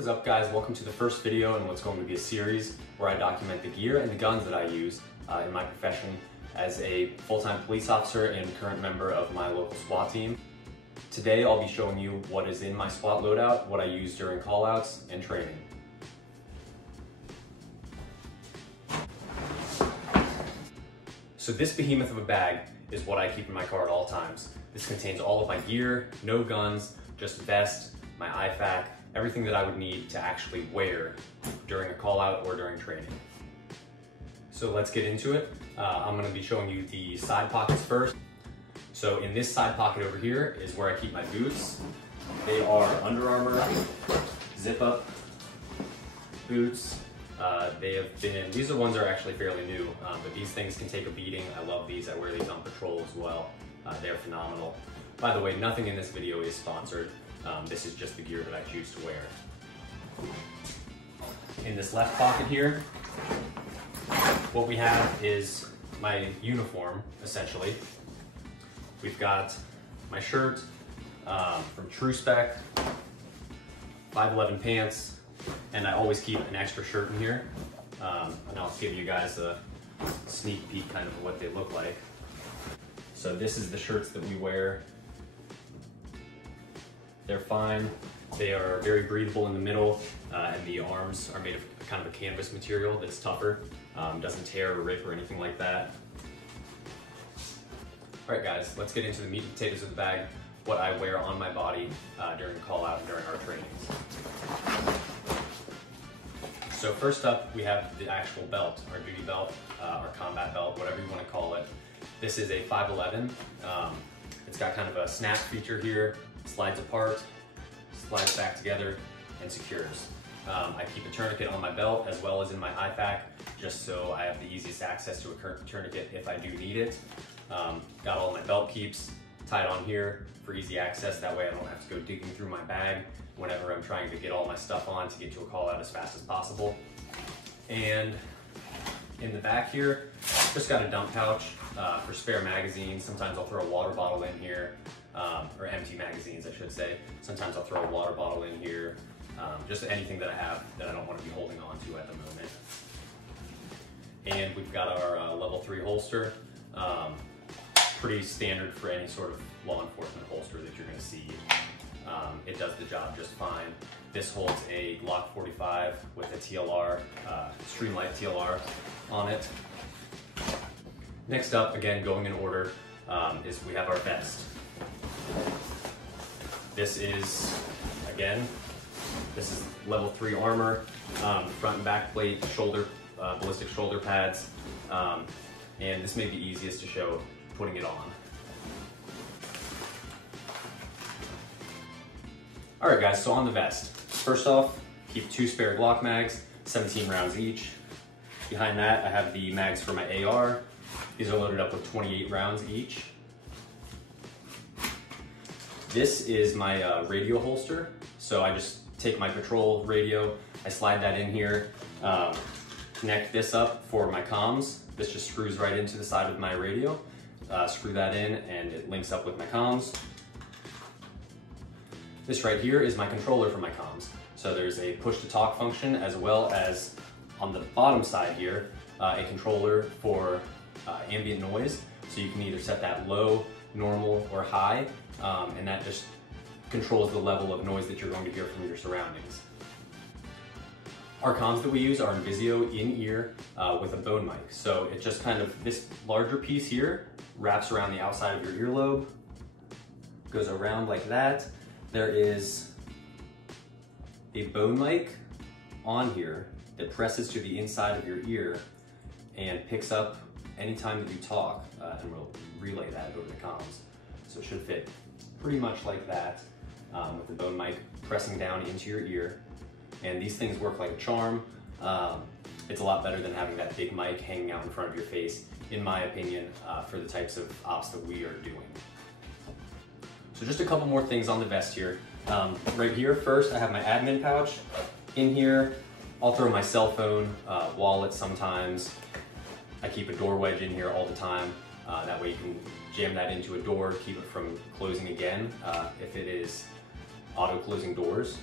What is up, guys? Welcome to the first video in what's going to be a series where I document the gear and the guns that I use in my profession as a full-time police officer and current member of my local SWAT team. Today I'll be showing you what is in my SWAT loadout, what I use during callouts and training. So this behemoth of a bag is what I keep in my car at all times. This contains all of my gear, no guns, just a vest, my IFAK, everything that I would need to actually wear during a call out or during training. So let's get into it. I'm going to be showing you the side pockets first. So in this side pocket over here is where I keep my boots. They are Under Armour zip up boots. These are ones that are actually fairly new, but these things can take a beating. I love these. I wear these on patrol as well. They're phenomenal. By the way, nothing in this video is sponsored. This is just the gear that I choose to wear. In this left pocket here, what we have is my uniform, essentially. We've got my shirt from True Spec, 511 pants, and I always keep an extra shirt in here. And I'll give you guys a sneak peek kind of what they look like. So this is the shirts that we wear. They're fine. They are very breathable in the middle, and the arms are made of kind of a canvas material that's tougher. Doesn't tear or rip or anything like that. All right, guys, let's get into the meat and potatoes of the bag, what I wear on my body during call out and during our trainings. So first up, we have the actual belt, our duty belt, our combat belt, whatever you want to call it. This is a 511. It's got kind of a snap feature here, slides apart, slides back together, and secures. I keep a tourniquet on my belt as well as in my IFAK, just so I have the easiest access to a tourniquet if I do need it. Got all my belt keeps tied on here for easy access. That way I don't have to go digging through my bag whenever I'm trying to get all my stuff on to get to a call out as fast as possible. And in the back here, just got a dump pouch for spare magazines. Sometimes I'll throw a water bottle in here, or empty magazines, I should say. Sometimes I'll throw a water bottle in here, just anything that I have that I don't want to be holding on to at the moment. And we've got our level 3 holster. Pretty standard for any sort of law enforcement holster that you're going to see. It does the job just fine. This holds a Glock 45 with a TLR, Streamlight TLR on it. Next up, again, going in order, is we have our vest. This is, again, this is level 3 armor, front and back plate, shoulder, ballistic shoulder pads, and this may be easiest to show putting it on. All right, guys, so on the vest. First off, keep 2 spare Glock mags, 17 rounds each. Behind that, I have the mags for my AR. These are loaded up with 28 rounds each. This is my radio holster. So I just take my patrol radio, I slide that in here, connect this up for my comms. This just screws right into the side of my radio. Screw that in and it links up with my comms. This right here is my controller for my comms. So there's a push to talk function as well as on the bottom side here, a controller for ambient noise. So you can either set that low, normal, or high, and that just controls the level of noise that you're going to hear from your surroundings. Our comms that we use are in Vizio in-ear with a bone mic. So it just kind of, this larger piece here wraps around the outside of your earlobe, goes around like that. There is a bone mic on here that presses to the inside of your ear and picks up anytime that you talk, and we'll relay that over the comms. So it should fit pretty much like that, with the bone mic pressing down into your ear. And these things work like a charm. It's a lot better than having that big mic hanging out in front of your face, in my opinion, for the types of ops that we are doing. So just a couple more things on the vest here. Right here, first, I have my admin pouch. In here, I'll throw my cell phone, wallet sometimes. I keep a door wedge in here all the time. That way you can jam that into a door, keep it from closing again if it is auto closing doors.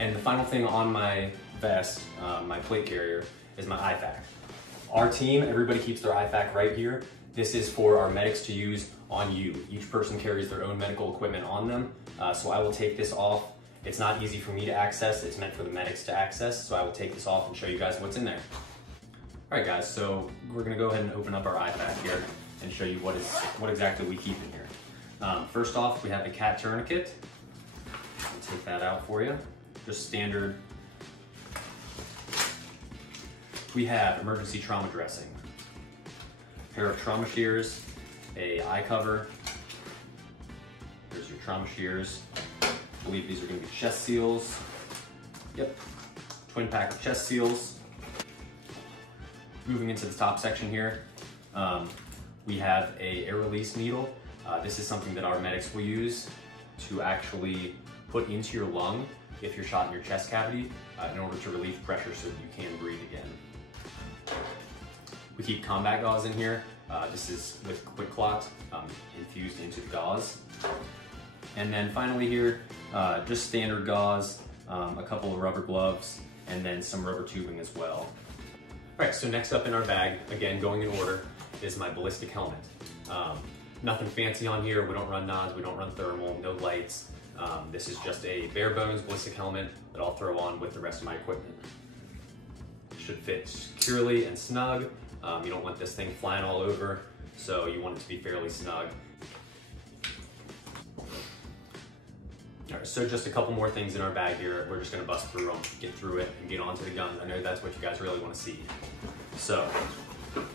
And the final thing on my vest, my plate carrier, is my IFAK. Our team, everybody keeps their IFAK right here. This is for our medics to use on you. Each person carries their own medical equipment on them. So I will take this off. It's not easy for me to access. It's meant for the medics to access. So I will take this off and show you guys what's in there. All right, guys, so we're gonna go ahead and open up our IFAK here and show you what exactly we keep in here. First off, we have a cat tourniquet. I'll take that out for you. Just standard. We have emergency trauma dressing, a pair of trauma shears, a eye cover. There's your trauma shears. I believe these are going to be chest seals. Yep, twin pack of chest seals. Moving into the top section here, we have a air release needle. This is something that our medics will use to actually put into your lung if you're shot in your chest cavity in order to relieve pressure so that you can breathe again. We keep combat gauze in here. This is with quick clot infused into the gauze. And then finally here, just standard gauze, a couple of rubber gloves, and then some rubber tubing as well. All right, so next up in our bag, again, going in order, is my ballistic helmet. Nothing fancy on here. We don't run nods, we don't run thermal, no lights. This is just a bare bones ballistic helmet that I'll throw on with the rest of my equipment. Should fit securely and snug. You don't want this thing flying all over, so you want it to be fairly snug. All right, so just a couple more things in our bag here. We're just gonna bust through them, get through it, and get onto the guns. I know that's what you guys really wanna see. So,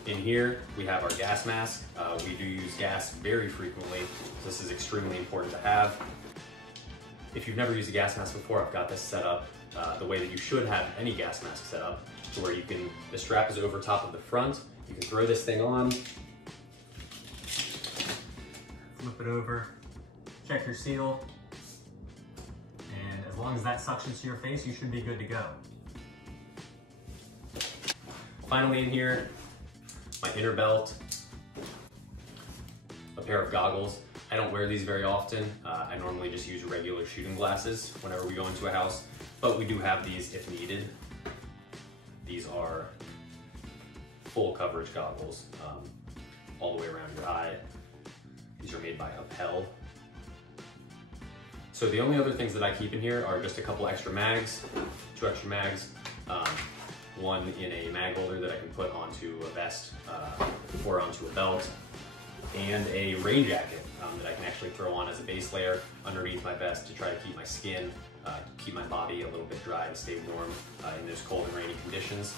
in here, we have our gas mask. We do use gas very frequently, so this is extremely important to have. If you've never used a gas mask before, I've got this set up the way that you should have any gas mask set up, to where the strap is over top of the front. You can throw this thing on, flip it over, check your seal, and as long as that suctions to your face, you should be good to go. Finally in here, my inner belt, a pair of goggles. I don't wear these very often. I normally just use regular shooting glasses whenever we go into a house, but we do have these if needed. These are full coverage goggles, all the way around your eye. These are made by Upheld. So the only other things that I keep in here are just a couple extra mags, 2 extra mags, one in a mag holder that I can put onto a vest or onto a belt, and a rain jacket that I can actually throw on as a base layer underneath my vest to try to keep my skin, keep my body a little bit dry and stay warm in those cold and rainy conditions.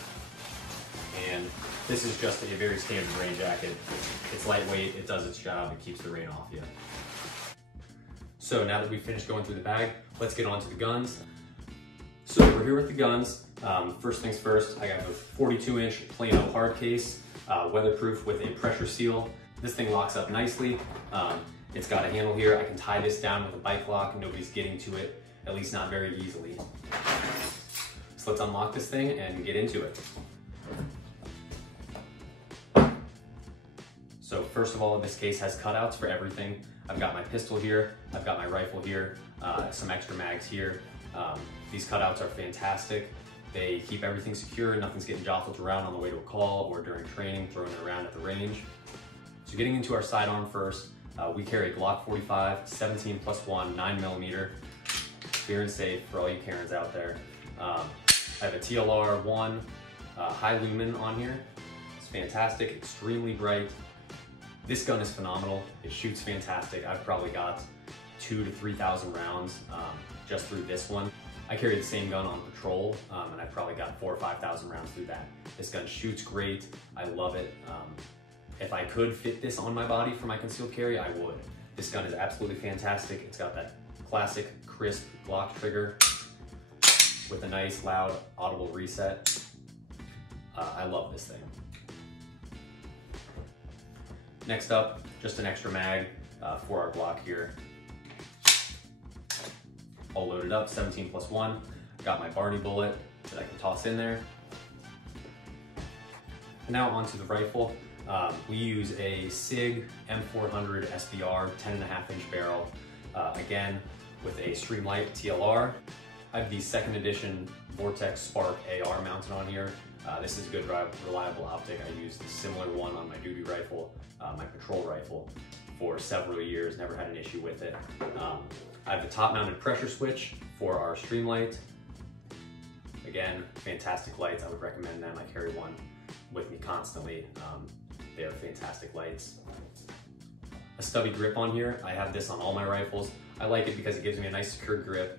And this is just a very standard rain jacket. It's lightweight, it does its job, it keeps the rain off you. So now that we've finished going through the bag, let's get on to the guns. So we're here with the guns. First things first, I got a 42-inch plain oak hard case, weatherproof with a pressure seal. This thing locks up nicely. It's got a handle here. I can tie this down with a bike lock. Nobody's getting to it, at least not very easily. So let's unlock this thing and get into it. So first of all, this case has cutouts for everything. I've got my pistol here, I've got my rifle here, some extra mags here. These cutouts are fantastic. They keep everything secure, nothing's getting jostled around on the way to a call or during training, throwing it around at the range. So getting into our sidearm first, we carry a Glock 45, 17+1, 9mm. Clear and safe for all you Karens out there. I have a TLR-1 high lumen on here. It's fantastic, extremely bright. This gun is phenomenal. It shoots fantastic. I've probably got 2,000 to 3,000 rounds just through this one. I carry the same gun on patrol, and I've probably got 4,000 or 5,000 rounds through that. This gun shoots great. I love it. If I could fit this on my body for my concealed carry, I would. This gun is absolutely fantastic. It's got that classic crisp Glock trigger with a nice, loud, audible reset. I love this thing. Next up, just an extra mag for our Glock here. All loaded up, 17+1. Got my Barney bullet that I can toss in there. And now onto the rifle. We use a SIG M400 SBR 10.5-inch barrel, again with a Streamlight TLR. I I have the second edition Vortex Spark AR mounted on here. This is a good, reliable optic. I used a similar one on my duty rifle, my patrol rifle, for several years, never had an issue with it. I have the top mounted pressure switch for our stream light. Again, fantastic lights, I would recommend them. I carry one with me constantly. They are fantastic lights. A stubby grip on here. I have this on all my rifles. I like it because it gives me a nice secure grip.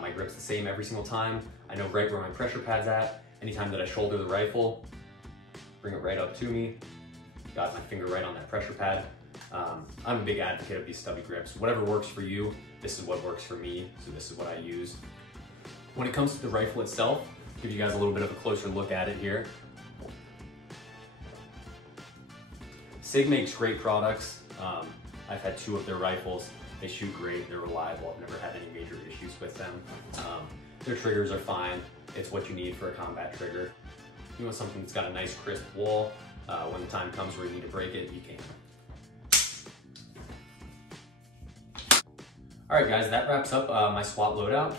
My grip's the same every single time. I know right where my pressure pad's at. Anytime that I shoulder the rifle, bring it right up to me. Got my finger right on that pressure pad. I'm a big advocate of these stubby grips. Whatever works for you, this is what works for me, so this is what I use. When it comes to the rifle itself, I'll give you guys a little bit of a closer look at it here. SIG makes great products. I've had 2 of their rifles. They shoot great, they're reliable. I've never had any major issues with them. Their triggers are fine. It's what you need for a combat trigger. You want something that's got a nice crisp wall. When the time comes where you need to break it, you can. All right, guys, that wraps up my SWAT loadout.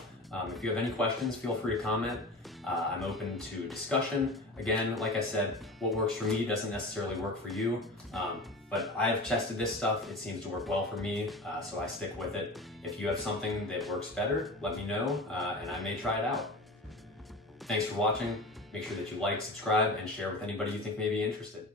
If you have any questions, feel free to comment. I'm open to discussion. Again, like I said, what works for me doesn't necessarily work for you. But I've tested this stuff. It seems to work well for me, so I stick with it. If you have something that works better, let me know, and I may try it out. Thanks for watching. Make sure that you like, subscribe, and share with anybody you think may be interested.